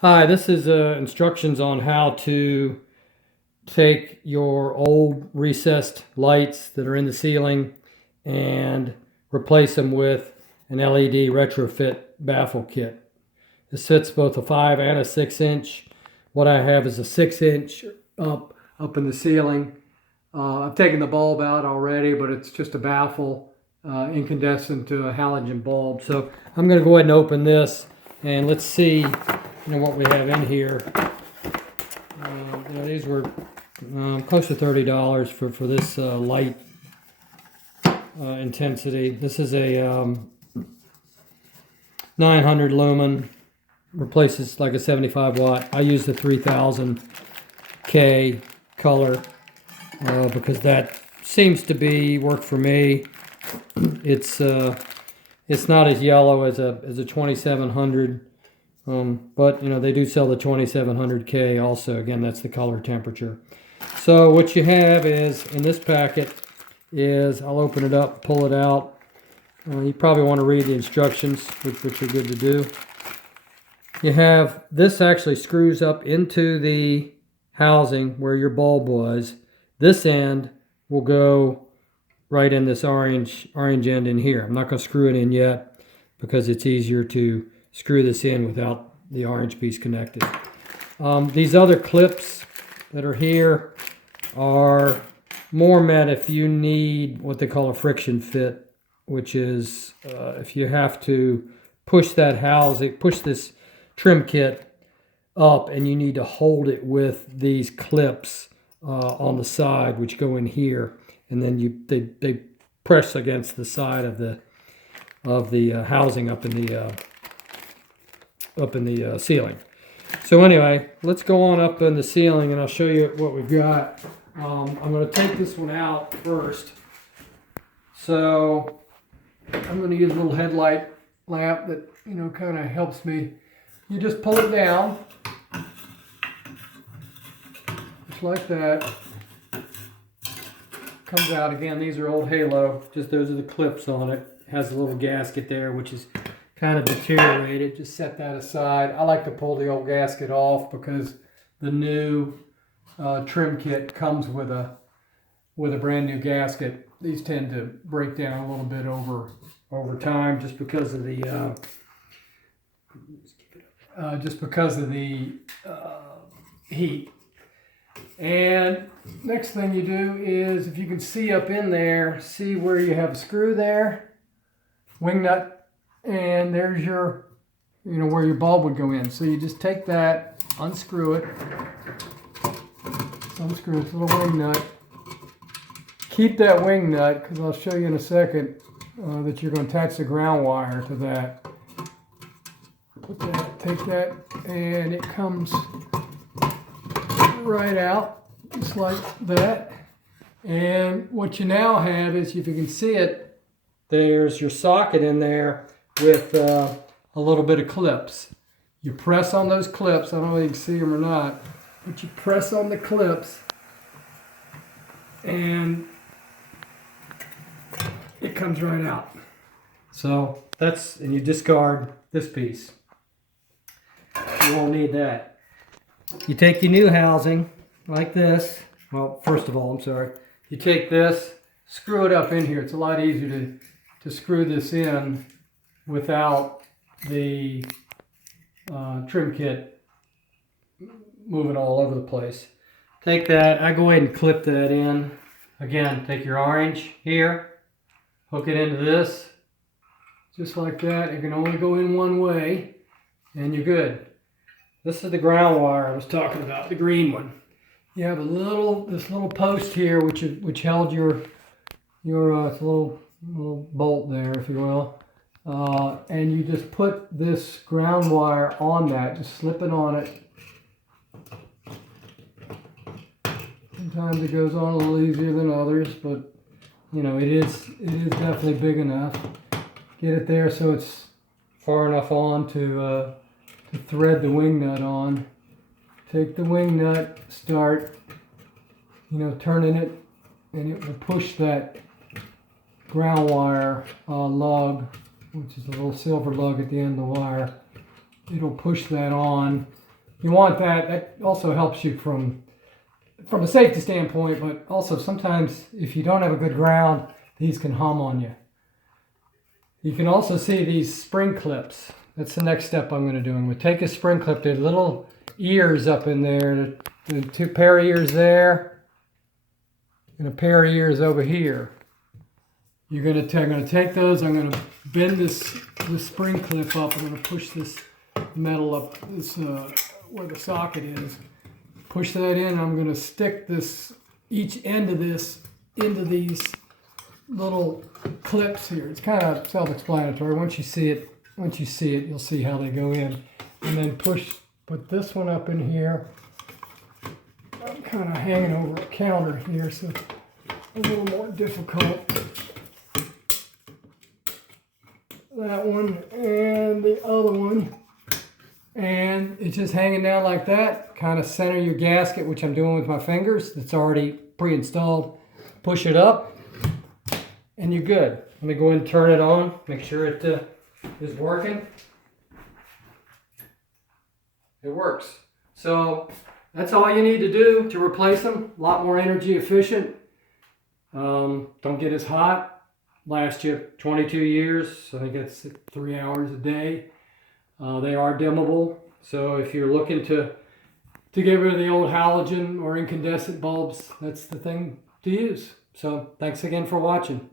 Hi, this is instructions on how to take your old recessed lights that are in the ceiling and replace them with an LED Retrofit Baffle Kit. This fits both a 5 and a 6 inch. What I have is a 6 inch up in the ceiling. I've taken the bulb out already, but it's just a baffle incandescent to a halogen bulb. So I'm going to go ahead and open this and let's see what we have in here. These were close to $30 for this light intensity. This is a 900 lumen, replaces like a 75 watt. I use the 3000K color because that seems to work for me. It's not as yellow as a 2700. But they do sell the 2700K also. Again, that's the color temperature. So what you have is in this packet is, I'll open it up, pull it out. You probably want to read the instructions, which are good to do. You have this actually screws up into the housing where your bulb was. This end will go right in this orange end in here. I'm not going to screw it in yet because it's easier to screw this in without the orange piece connected. These other clips that are here are more meant if you need what they call a friction fit, which is if you have to push that housing, push this trim kit up, and you need to hold it with these clips on the side, which go in here, and then they press against the side of the housing up in the ceiling. So anyway, let's go on up in the ceiling and I'll show you what we've got. I'm going to take this one out first. So I'm going to use a little headlight lamp that kind of helps me. You just pull it down, just like that. Comes out again. These are old Halo. Just those are the clips on it. It has a little gasket there, which is kind of deteriorated. Just set that aside. I like to pull the old gasket off because the new trim kit comes with a brand new gasket. These tend to break down a little bit over time just because of the heat. And next thing you do is, if you can see up in there, see where you have a screw there, wing nut, and there's your, where your bulb would go in. So you just take that, unscrew it, unscrew this little wing nut. Keep that wing nut, because I'll show you in a second that you're going to attach the ground wire to that. Take that, and it comes right out, just like that. And what you now have is, if you can see it, there's your socket in there with a little bit of clips. You press on those clips. I don't know if you can see them or not, but you press on the clips and it comes right out. So and you discard this piece. You won't need that. You take your new housing like this. Well, first of all, I'm sorry. You take this, screw it up in here. It's a lot easier to screw this in without the trim kit moving all over the place. Take that. I go ahead and clip that in. Again, take your orange here, hook it into this, just like that. It can only go in one way, and you're good. This is the ground wire I was talking about, the green one. You have this little post here, which held your little bolt there, if you will, and you just put this ground wire on that. Just slip it on it. Sometimes it goes on a little easier than others, but it is definitely big enough. Get it there so it's far enough on to thread the wing nut on. Take the wing nut, start turning it, and it will push that ground wire lug, which is a little silver lug at the end of the wire. It'll push that on You want that. That also helps you from a safety standpoint, but also sometimes if you don't have a good ground, these can hum on you. You can also see these spring clips. That's the next step I'm going to do. I'm going to take a spring clip. There's little ears up in there. The two pair of ears there and a pair of ears over here. I'm going to take those. I'm going to bend this spring clip up. I'm going to push this metal up this where the socket is. Push that in. I'm going to stick each end of this into these little clips here. It's kind of self-explanatory. Once you see it, you'll see how they go in. And then put this one up in here. I'm kind of hanging over a counter here, so a little more difficult. That one and the other one. And it's just hanging down like that. Kind of center your gasket, which I'm doing with my fingers. It's already pre-installed. Push it up, and you're good. Let me go ahead and turn it on. Make sure it is working. It works. So that's all you need to do to replace them. A lot more energy efficient. Don't get as hot. Last you 22 years. I think it's 3 hours a day. They are dimmable, so if you're looking to get rid of the old halogen or incandescent bulbs, that's the thing to use. So thanks again for watching.